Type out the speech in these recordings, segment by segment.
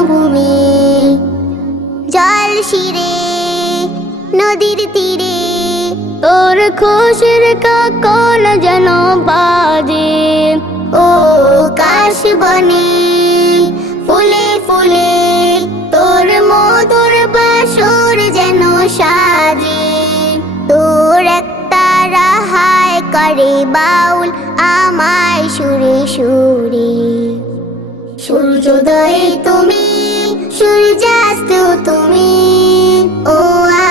জন্মভূমি জল শিরে, নদীর তীরে তোর খুশির কাকন যেন বাজে। ও কাশ বনে, ফুলে ফুলে তোর মধুর বাসুর যেন সাজে। তোর একটা রাহায় করে বাউল আমায় সুরে সুরে। সূর্যোদয়ে তুমি, সূর্যাস্ত তুমি। ও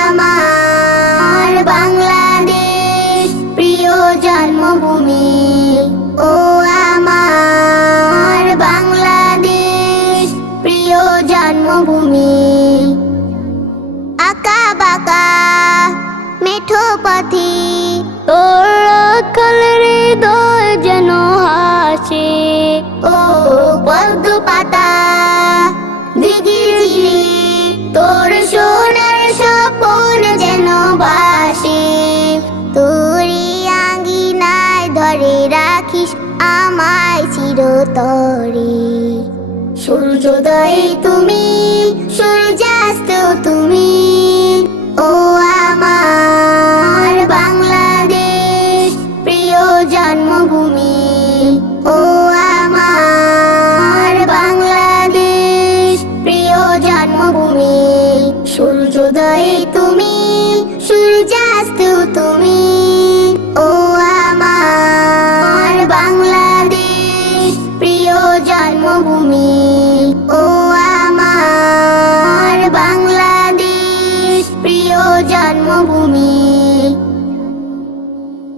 আমার বাংলাদেশ, প্রিয় জন্মভূমি। ও আমার বাংলাদেশ, প্রিয় জন্মভূমি। আঁকা বাঁকা, মেঠো পথি তোর রাখাল ধরে রাখিস আমায় চিরতরে। সূর্যোদয়ে তুমি, সূর্যাস্ত তুমি, ও আমার বাংলাদেশ প্রিয় জন্মভূমি, ও আমার বাংলাদেশ প্রিয় জন্মভূমি। সূর্যোদয়ে তুমি, সূর্যাস্ত তুমি জন্মভূমি।